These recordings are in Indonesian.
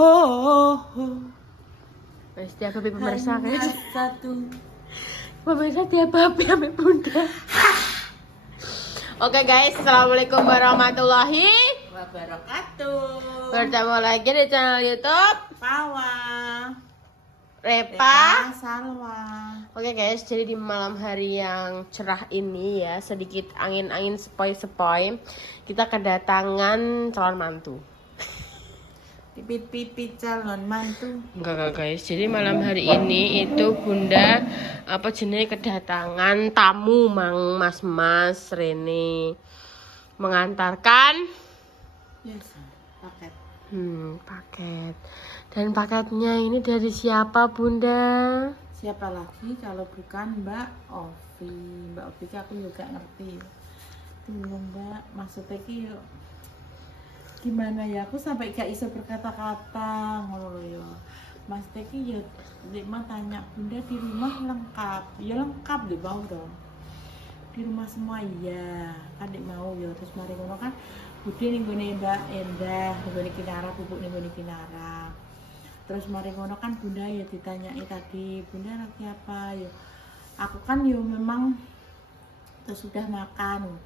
ho ho. Pasti aku pemirsa Hanya guys. satu. Pemirsa dia babi sampai bunda. Oke guys, assalamualaikum warahmatullahi Wabarakatuh. Bertemu lagi di channel YouTube Pawa. Repa. Salwa. Oke guys, jadi di malam hari yang cerah ini ya, sedikit angin-angin sepoi-sepoi, kita kedatangan calon mantu. Pipit-pipit calon mantu. Enggak guys, jadi malam hari ini itu bunda apa jenis kedatangan tamu mas Rene mengantarkan Yes, paket. paket. Dan paketnya ini dari siapa bunda? Siapa lagi kalau bukan Mbak Ovi. Mbak Ovi aku juga ngerti. Tuh Mbak, maksudnya ki yuk gimana ya, aku sampai gak bisa berkata-kata ngono ya. Mas Teki ya Dek mah tanya, Bunda di rumah lengkap? Ya lengkap deh mau dong. Di rumah semua iya. Kan Dek mau ya, terus mari ngono kan Budi ning gone Mbak Endah, ning gone Kinara, pupuk ning gone Kinara. Terus mari ngono kan Bunda ya ditanyai tadi, Bunda lagi apa ya? Aku kan ya memang terus sudah makan.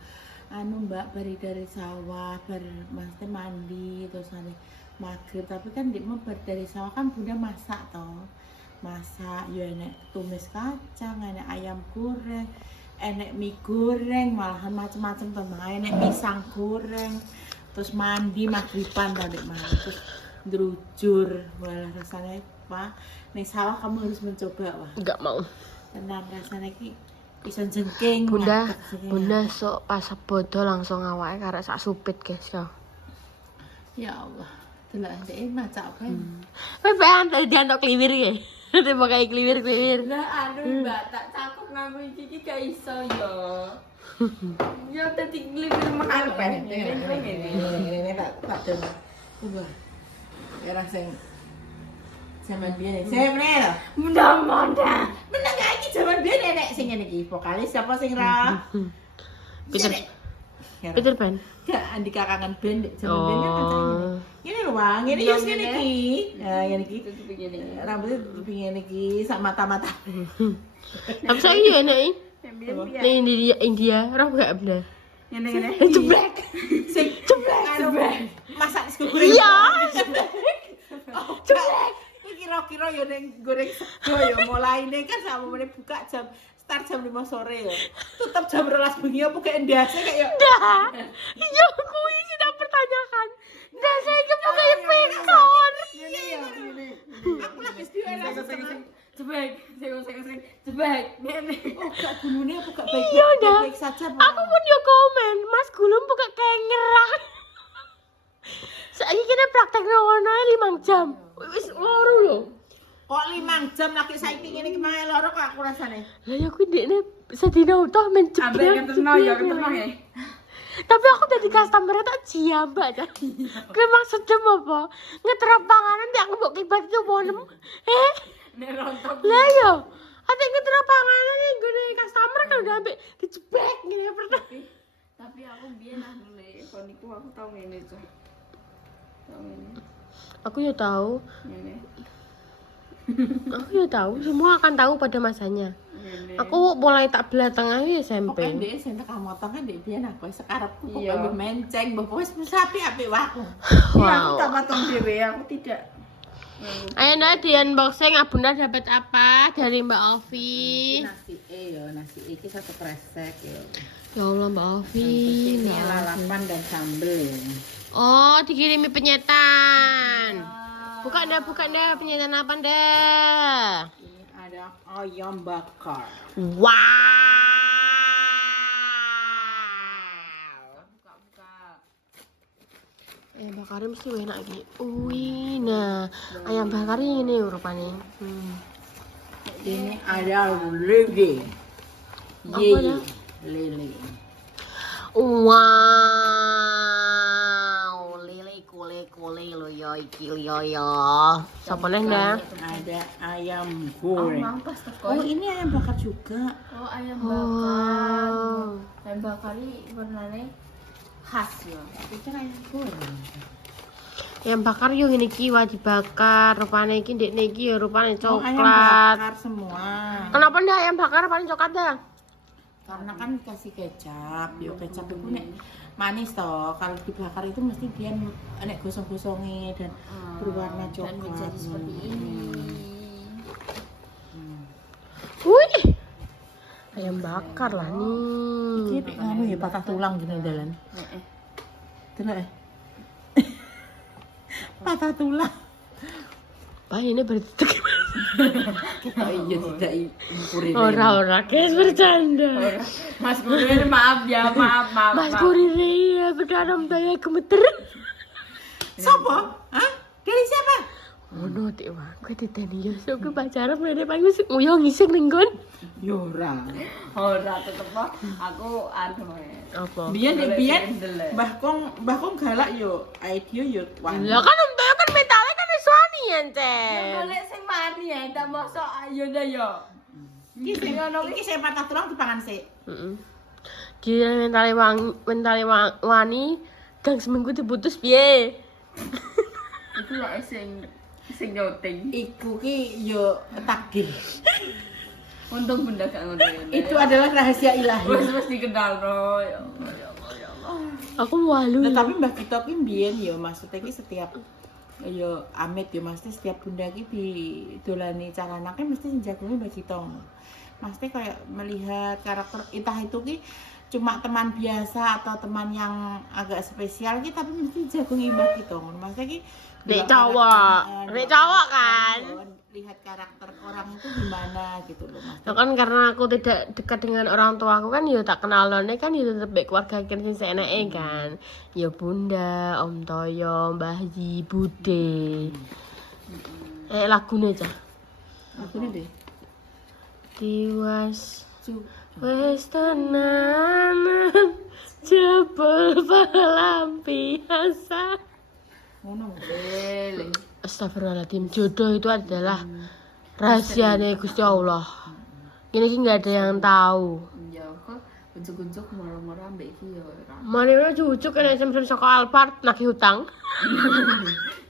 Mbak bari dari sawah, maksudnya mandi terus nanti maghrib, tapi kan di mau dari sawah kan Bunda masak toh, masak ya enek tumis kacang, enek ayam goreng, enek mie goreng, malahan macem-macem teman, enek pisang goreng, terus mandi maghriban tadi malam, terus drujur, walah rasanya apa? Nih sawah kamu harus mencoba wah. Enggak mau. Tenang rasanya ki. Ison jengking Bunda sok pas bodo langsung awake karek sak supit guys kau. ya Allah delok ndek macak kan Pepean tadi diantok kliwir ya. Nanti pakai kliwir. nah Mbak tak cakep nganggo iki gak iso yo ya dadi ngliwir makan pen ngene tak den ubah era sing zaman biyen semene lho mudah-mudahan meneng iki zaman biyen enek sing ngene iki vokalis siapa sing ra Peter Pan. ya Andika kangen band zaman biyen kan ngene ini lho Wang ini yo ngene iki nah ngene iki rambutnya ngene iki sak mata-mata Apa sih ya nek? India, roh gak bener. ngene Jeblek. sing jeblek masak sego goreng Iya. jeblek kira-kira yo ning goreng sego yo mulaine kan sampe buka jam start jam 5 sore yo tutup jam 12 bengi apa kayak ndase kayak yo Dah. Iya kuwi sih tak pertanyakan. Dah saya coba kayak pekon. ngene yo ngene aku lagi sedih jeblek jeblek ngene oh gak gulune apa gak baik Iya dah. baik saja Aku pun yo komen, Mas Gulum buka kenger. Saiki kene praktek ngono 5 jam. Wis loro lho. kok 5 jam lagi saiki ngene iki mah loro kok aku rasane Lah ya kuwi ndekne sedina utuh menjeblek. ya Tapi aku dadi customer tak jiambak ta. Kuwi maksudnya apa? Ngeterap panganan nek aku mbok kibat yo ponem. nek rontok Lah yo. Ate ngeterap panganan ning gone customer kan udah ambek dijeblek ngene pertama. Tapi aku biyen nang koniku aku tau ngene tuh. Tau ngene. Aku ya tahu. Ngene. Aku ya tahu, semua akan tahu pada masanya. Ngene. Aku mulai tak belah tengah ya SMP. pokoknya dia sing tekan motor kan dia biyen aku sekarepku kok Iya. ambek menceng mbok wis apik wae Iya, aku Wow. tak matong dhewe, aku tidak. Ayo nah di unboxing Abunda dapat apa dari Mbak Ovi? nasi nasi iki satu kresek yo Ya Allah Mbak Ovi. ini Mbak Ovi. lalapan dan sambel Oh dikirimi penyetan. Buka dah penyetan apa dah? ini ada ayam bakar Wow. buka Bakarnya mesti enak lagi. Wih, nah ayam bakarnya ini rupanya. ini ada lele Apa dah? lele Wow, lele kule lo yo iki yo yo. Sapa neh dah? ada ayam Oh, goreng mampas teko. oh ini ayam bakar juga Oh, ayam bakar. Oh. Ayam bakar iki warnane khas ya. pikir ayam goreng Ayam bakar yo ngene iki wajib bakar. Rupane iki ndekne iki yo rupane Oh, ayam coklat. bakar semua. Kenapa ndak ayam bakar rupane coklat dah? Karena kan kasih kecap, yo kecap itu nek manis toh. Kalau dibakar itu mesti dia nek gosong-gosongnya dan berwarna Dan coklat. menjadi seperti ini. Wih. Ayam bakar lah nih. Iki anu ya patah tulang gini dalan. Delok ya. Patah tulang. Pak ini berarti Kita iya tidak ngukuri. ora guys bercanda. Mas Kurir maaf ya, maaf. Mas Kurir ya berdarah daya gemeter. Sopo? Hah? Dari siapa? Ono tik wae kowe diteni yo sok pacaran rene paling wis nguyo ngising ning kon. Yo ora. Ora tetep aku anu Apa? Biyen Mbah Kong galak yo, idea yo wani. Lah kan Toyo kan mentale kan wis wani encen. golek sing mari ya, tak mosok ayo ndak yo. Iki saya patah tulang dipangan sik. Heeh. Kira mentale wani gang seminggu diputus piye? Iku lak sing nyoting. Iku ki yo takdir. Untung bunda gak ngono ya. Itu adalah rahasia ilahi. Wis dikenal no. Ya Allah, ya Allah, ya Allah. Aku malu. Nah, tapi Mbah Kito ki mbiyen yo maksudnya ki setiap yo amit yo mesti setiap bunda ki didolani cara anaknya mesti jagungi Mbah Kito. Mesti kayak melihat karakter entah itu ki cuma teman biasa atau teman yang agak spesial ki tapi mesti jagungi Mbah Kito. Maksudnya ki Dek cowok kan. Lihat karakter orang itu gimana gitu loh Mas. Nah, kan karena aku tidak dekat dengan orang tua aku kan ya tak kenal lone kan ya tetep baik keluarga kan sing seenake kan. Ya Bunda, Om Toyo, Mbah Ji, Bude. Lagune aja. Aku deh. Tiwas wes tenanan jebol pelampiasan. Ngono. Astagfirullahaladzim, jodoh itu adalah rahasianya Gusti Allah. Ini sih nggak ada yang tahu. Ya kok ujuk-ujuk murah-murah mbek iki ya ora. Mana cucuk kena sampeyan saka Alphard nagih hutang.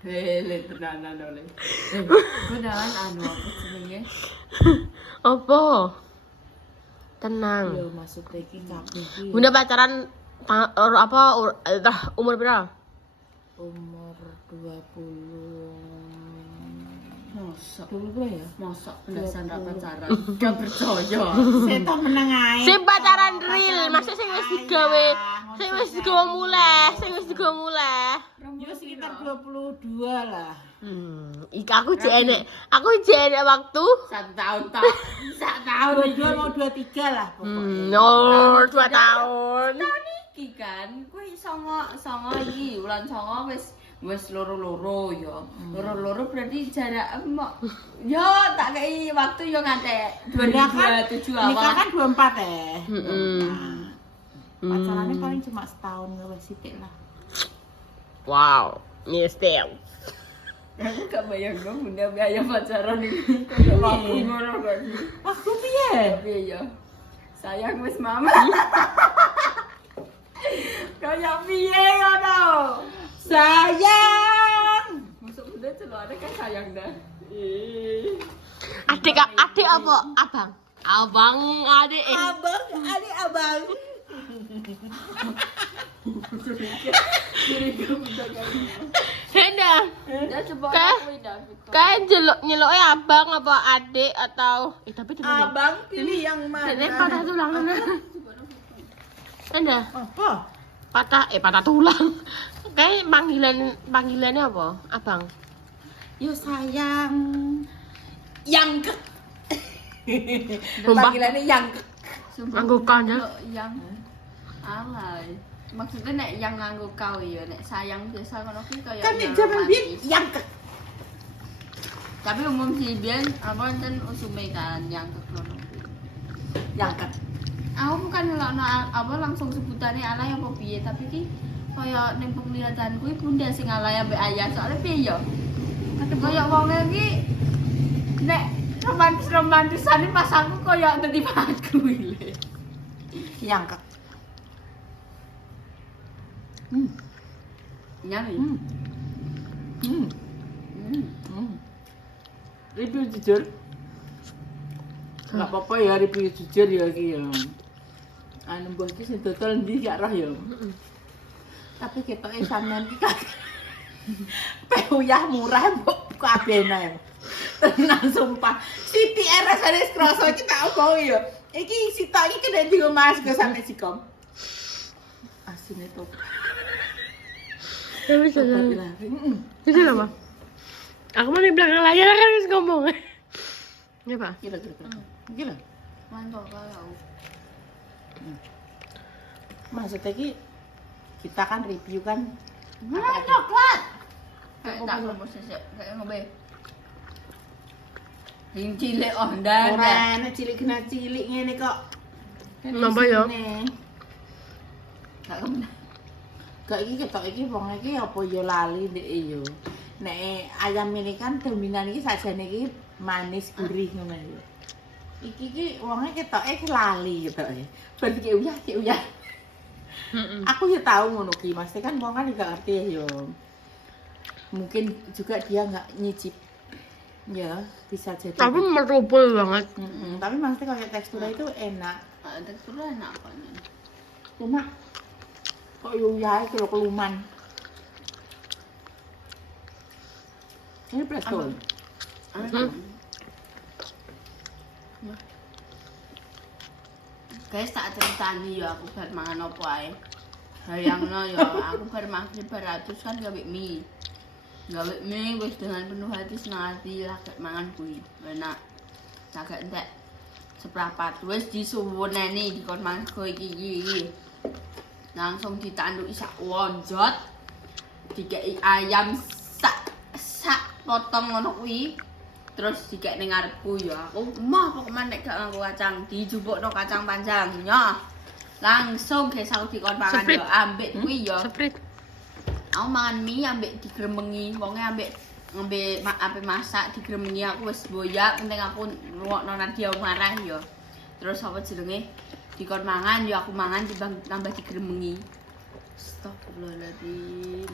Hele tenanan oleh. Beneran anu apa jenenge? Apa? Tenang. Yo maksudnya ki kabeh ki Bunda pacaran umur berapa? umur Mosok 20 ya? mosok belasan ra pacaran. Gak percaya. Seto meneng ae. Sing pacaran real, maksudnya sing wis digawe, sing wis digawe mulai. Yo sekitar 22 lah. Aku jek enek waktu. 1 tahun tok. 1 tahun 22 mau 23 lah pokoknya. No, 2 tahun. Tahun iki kan, kuwi songo iki, wulan songo wis loro-loro ya. Loro-loro berarti jarak yo tak kei waktu yo ngantek 2027 Nikah awal. kan 24 ya. Heeh. Pacarannya paling cuma setahun wis sithik lah. Wow, mistel. Aku gak bayang dong bunda biaya pacaran ini. Kayak waktu ngono kan. Waktu piye? Piye ya? Sayang wis mama. Kayak piye ngono? Sayang. Masuk bunda celana kan sayang dah. Adik apa? Abang. Abang, adik. Abang. Henda. Ya coba Kah? aku dah. Kayak nyeloke abang apa adik atau tapi dengan Abang pilih yang Dene mana? patah tulang. Henda. Apa? Patah tulang. Kayak panggilannya apa? Abang. Yo sayang. Yang Sumpah. panggilannya yang Nganggo kandel. Yang alay. Maksudnya nek yang nganggo kau ya, nek sayang biasa ngono ki kaya kan yang zaman biyen romantis. yang Tapi umum sih biyen apa enten usume kan yang ngono. yang Aku bukan ngelokno apa langsung sebutannya alay apa piye, tapi ki kaya ning penglihatan kuwi bunda sing alay ambek ayah soalnya piye ya? Kaya wong iki nek romantisan pas aku kaya dadi aku iki. yang Nyari. Review jujur. Enggak apa-apa ya review jujur ya iki ya. Anu mbah iki sing dodol ndi gak roh ya. Tapi ketoke sampean iki kagak. Pehuyah murah mbok kabehna. Tenan sumpah. Siti rasane kroso iki tak omong ya. Iki sitok iki kena digo Mas ke sampe sikom. Asine top. Ya bisa. Heeh. Itu apa? Aku mau di belakang layar kan harus ngomong. Ya Pak. Gila. Gila. Mantap kalau. Maksudnya ki kita kan review kan. Coklat. Kayak tak ngomong sesek, kayak ngobe. Yang cilik ondan. Ora enak cilik kena cilik ngene kok. Napa ya? Gak kemen. Gak iki ketok iki wong iki apa ya lali ndek yo. Nek ayam ini kan dominan iki sajane iki manis gurih ngono ya. Iki ki wonge ketoke ki lali ketoke. Bar ki uyah. Aku ya tahu ngono ki, Mas kan wong kan juga ngerti ya yo. Mungkin juga dia nggak nyicip. Ya, bisa jadi. Tapi merubul banget. Tapi maksudnya kayak teksturnya itu enak. Teksturnya enak kok. Cuma kok uyah kilo keluman. Ini presto. Guys, tak ceritani ya aku bar mangan opo ae. Bayangno ya, aku bar maghrib beratus kan gawe mie. Gawe mie wis dengan penuh hati senang hati lah gak mangan kuwi. Enak. Agak entek seprapat wis disuwuneni dikon mangan iki. Langsung ditanduki sak wonjot. Dikei ayam sak potong ngono kuwi. Terus dikek ning ngarepku ya aku mah pokoke nek gak nganggo kacang dijupukno kacang panjang ya langsung guys aku dikon mangan ya ambek kuwi ya Seprit. aku mangan mie ambek digremengi wonge ambek ape masak digremengi aku wis boyak penting aku ngrungokno Nadia marah ya terus apa jenenge dikon mangan ya aku mangan tambah digremengi astagfirullahaladzim.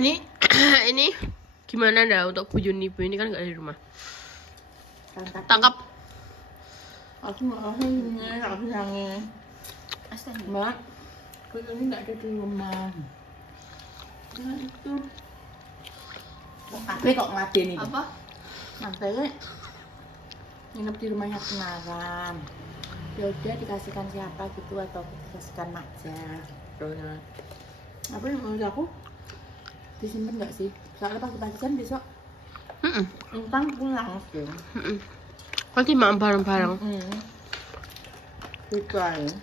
Ini gimana dah untuk bujun ibu ini kan nggak di rumah. Tangkap. Aku sange. Astaga. Mbak, aku ini nggak ada di rumah. Nah itu. Tapi kok ngadeni? Apa? Makanya nginep di rumahnya kenalan. Ya udah dikasihkan siapa gitu atau dikasihkan Makja. Terus apa yang menurut aku disimpan nggak sih? Soalnya pagi-pagi kan besok Intang pulang sih. Pasti makan bareng-bareng. Gitu aja.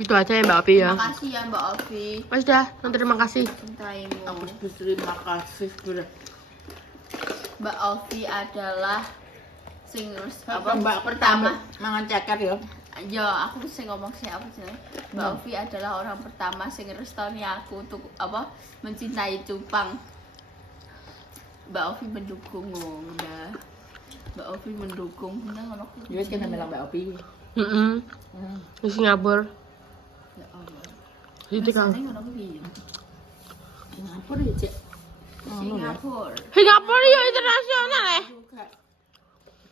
Itu aja ya Mbak Ovi ya. Terima kasih ya Mbak Ovi. Mas dah, terima kasih. Cintaimu. Aku berterima kasih bener. Mbak Ovi adalah sing Apa Mbak pertama mangan ceker ya? Ya, aku sing ngomong siapa sih? Mbak Ovi adalah orang pertama sing ngerestoni aku untuk apa? Mencintai cupang. Mbak Ovi mendukung udah. Mbak Ovi mendukung bener ngono. Ya wis kena melang Mbak Ovi. Di Singapura. Ya Allah. Itu kan. Ngono kuwi. Singapura ya, Cek. Singapura. Singapura ya internasional ya. Juga.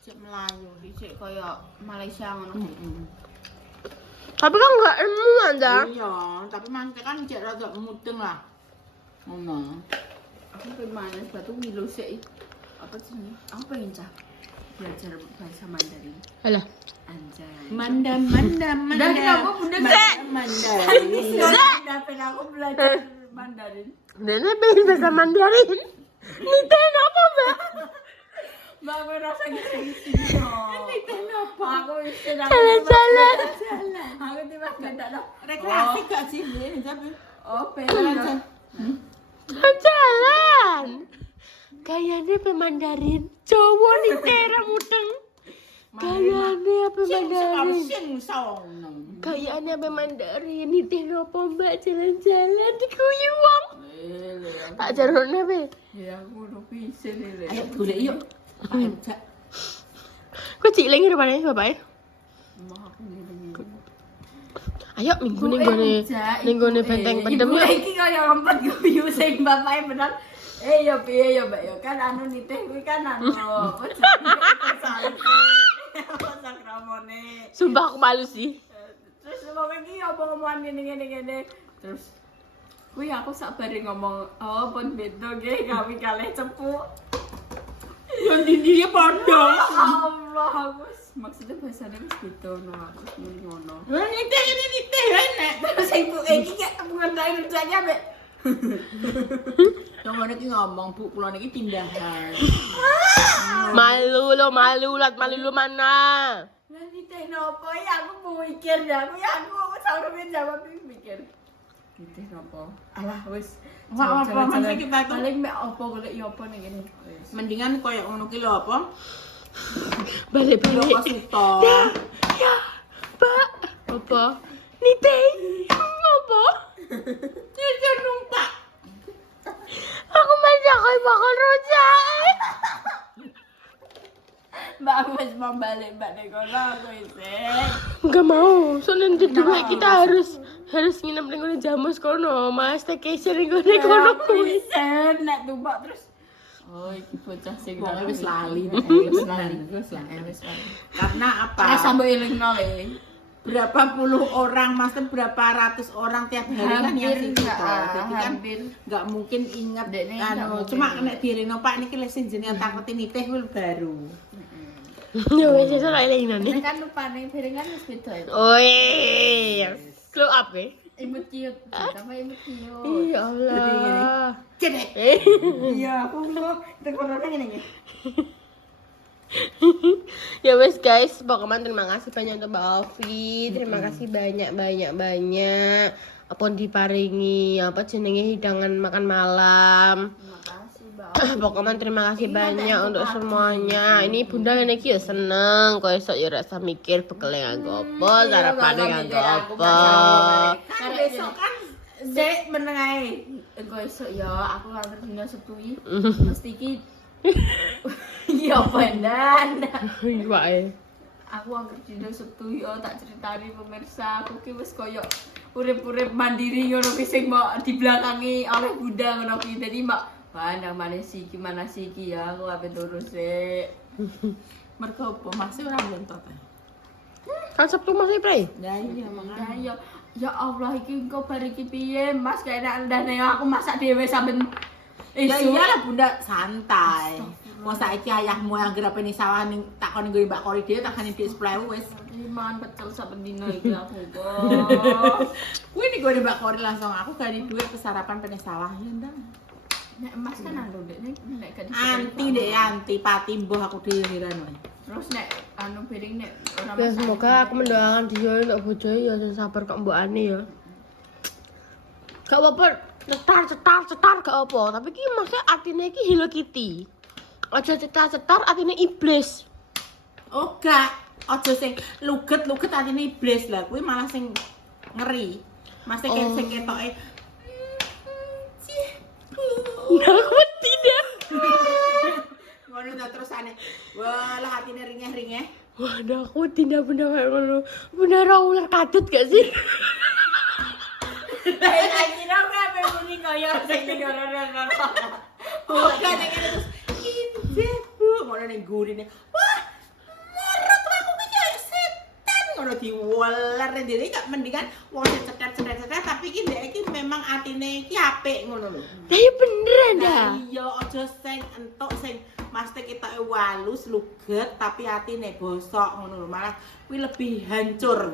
Cek Melayu. Dicek koyo Malaysia ngono kuwi. Tapi kan nggak ilmu Anda. Iya, tapi mangke kan cek rada mudeng lah. Ngono. Aku pengen mana batu Milo sih. Apa sih ini? Aku pengen belajar bahasa Mandarin. Alah. Anjay. Manda. Udah kenapa bunda sih? Manda. Udah pengen aku belajar Mandarin. Nenek pengen bahasa Mandarin. Niten apa Mbak? Mbak aku rasa gitu. Kenapa? Aku istirahat. Jalan-jalan. Aku tiba-tiba tidak ada. Rekreasi gak sih ini tapi? Oh, pengen. Jalan. Kayaknya pemandarin. Cowok nih tera mudeng. Kayaknya apa Mandarin? Sing sono. Kayaknya apa Mandarin? Nitih nopo Mbak jalan-jalan di Kuyuwang. Tak jarone be. Ya aku udah bisa nih. Ayo golek yuk. Ayo Cak. Kok cilik rupane bapaknya? Mau aku nih. Ayo minggu ning gone benteng pendem. Ibu iki kaya lempet guyu sing bapake bener. Ya piye ya Mbak ya kan anu nitih kuwi kan anu apa sakramone. Sumpah aku malu sih. Terus wong iki omong-omongan ngene. Terus kuwi aku sak bare ngomong, "Oh, pun beda nggih kami kalih cepu." Yo ndi padha. Allah, maksudnya bahasanya wis beda no, aku muni ngono. Lah nitih enak. Terus ibu iki gak mengenai kerjanya, Mbak. Yang mana ki ngomong Bu, kula niki pindahan. Malu lo mana? Lah nitih nopo ya aku mikir ya, aku sampe jawab mikir. Nitih nopo? Alah wis. Apa masih kita tuh paling mbak apa golek ya apa ning kene. mendingan koyo ngono ki lho apa? Balik-balik. Kok suto. Ya, Pak. Apa? Nitih. Apa? Ya numpak. Aku masak bakal rojak. Mbak aku wis mau balik mbak ning kono aku isih. Enggak mau. Soalnya nanti dua kita harus nginep ning kono jamus kono. Mas staycation ning kono kuwi. Sen nek tumbak terus. Oh, iki bocah sing Wong wis lali, wis lali. Karena apa? Terus sampe elingno le. Berapa puluh orang, maksudnya berapa ratus orang tiap hari kan yang situ. Hampir, Jadi kan hampir. nggak mungkin ingat Dekne nggak anu. mungkin Cuma ingat. nek dirino Pak niki lek sing jenengan takuti nitih kuwi baru. Ya wes iso lek Nek nih. kan lupane piringan wis beda itu. Oi. Glow up ya. Imut ciut, sama imut ciut. Ya Allah. Cedek. Iya, aku lo tekono ngene iki. Ya wes guys, pokoknya terima kasih banyak untuk Mbak Ovi. Terima kasih banyak. Apa diparingi apa jenenge hidangan makan malam. Terima kasih, Mbak. Pokoknya terima kasih banyak untuk semuanya. Ini Bunda ini ya seneng. Kok esok ya rasa mikir bekal nganggo apa, sarapane nganggo apa. Kan besok kan Dek meneng ae. Engko esuk ya aku nganter dina Sabtu iki. Mesti iki iya pendan. Iya eh. Aku anggere dina Sabtu ya tak critani pemirsa, aku ki wis koyo urip-urip mandiri ngono ki sing mbok dibelakangi oleh Bunda ngono ki. Dadi mbak pandang mana sih ya aku ape terus sik. Mergo apa masih ora ngentot. Kan Sabtu masih pre. Ya iya makanya. Ya Allah iki engko bar iki piye Mas gak enak ndane aku masak dhewe sampean Ya iyalah Bunda santai. Mau saiki ayahmu yang gerap ini sawah ning takon nggo Mbak Kori dhewe takane dhuwit 10.000 wis. mangan pecel saben dina iki aku kok. Kuwi ning gone Mbak Kori langsung aku gani dhuwit ke sarapan pengen sawah ya ndang. Nek Mas kan anu Dek nek gak Anti deh anti pati mbuh aku dhewe heran wae. Terus nek anu piring nek ora Ya masak. semoga aku mendoakan dia untuk bojoe ya sing sabar kok mbok ane ya. Gak apa-apa cetar gak apa, tapi ki maksudnya artinya ki Hello Kitty. Aja cetar artinya iblis. Oh gak, aja sing luget atine iblis lah, kuwi malah sing ngeri. Mas sing ketoke Aku tidak. ngono ta terusane. Walah atine ringeh-ringeh. Waduh, aku tidak bener kayak ngono. Bener ular kadut gak sih? Akhirnya aku ape muni kaya sing ngono-ngono. Oh gak nek ngene terus ibu ngono ning gurine. Wah, marot aku ki kayak setan ngono diweler ndene gak mendingan wong cetet tapi ki ndek iki memang atine iki apik ngono lho. Tapi beneran dah. Iya, aja sing entuk sing mesti ketoke walus luget tapi atine bosok ngono lho. Malah kuwi lebih hancur.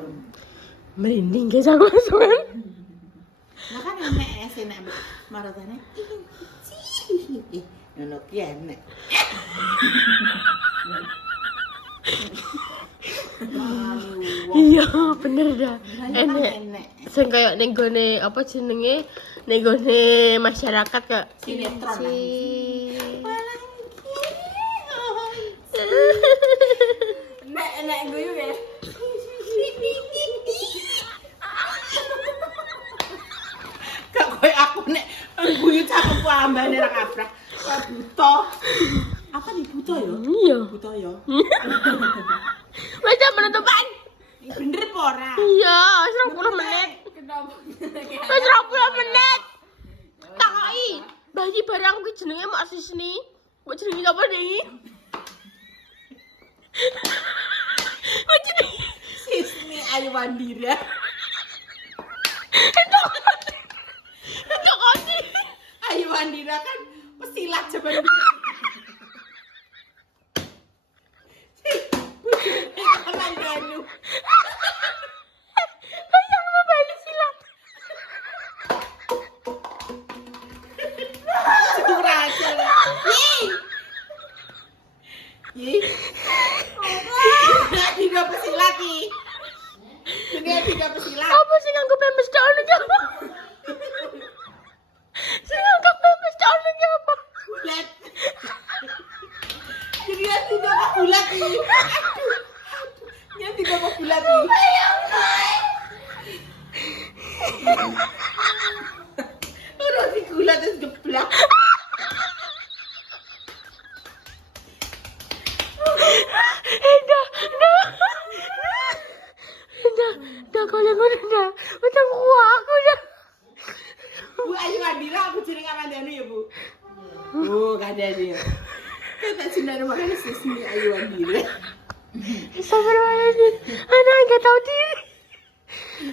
Merinding guys aku langsung. Lah kan enek enek marotane. Ih, ngono ki enek. Iya, bener dah. Enek. Enek. Sing kayak ning gone apa jenenge? Ning gone masyarakat kak. Sinetron lah. Nek guyu ya. Gak koyo aku nek guyu cakep ku ambane ra kabrak. Kayak buta. Apa nih buta ya? Iya. Buta ya. Macam penutupan. Bener apa ora? Iya, 20 menit. Kenapa? Wis 20 menit. Takoki, bayi barang kuwi jenenge mak Sisni. Mbok jenenge apa nih? Mbok jenenge Sisni Ayu Wandira. itu koni. Ayu Wandira kan pesilat zaman dulu. Kanan Danu. Bayang lo bayi silat. Curah aja. Yi. Tiga pesilat ki. Tiga pesilat. Apa sih nganggo pempes daun iki apa? Sing nganggo pempes daun iki apa? Bulat. Jadi dia tidak bulat ki. Aduh. Dia tidak bulat ki. Udah digulat terus geblak. Dah kalau udah kuah aku dah. Bu Ayu Wandira aku jeneng Amandanu ya, Bu. Bu, kadane ya. Kita sinar makanya Sisni Ayu Wandira. Astagfirullahaladzim, anak nggak tahu diri.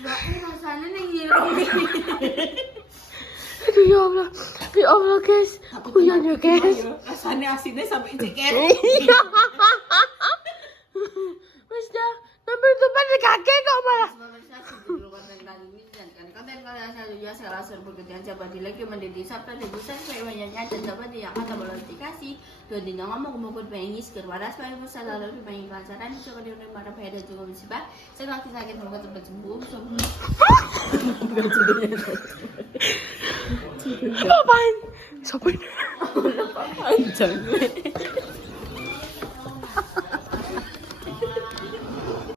Mbak, rasanya nih ngirong. Aduh ya Allah guys, hujan ya guys. Rasanya asinnya sampai ceker. Iya. Mas dah, nomor depan kakek kok malah. Konten kalian selanjutnya saya langsung bekerja coba di like menjadi subscribe dan subscribe banyaknya dan dapat yang akan notifikasi dan di ngomong maupun pengis kerwaras supaya bisa lalu pengen kelancaran coba di mana pada juga musibah saya sakit semoga cepat sembuh. Apaan? Sopan. Jangan.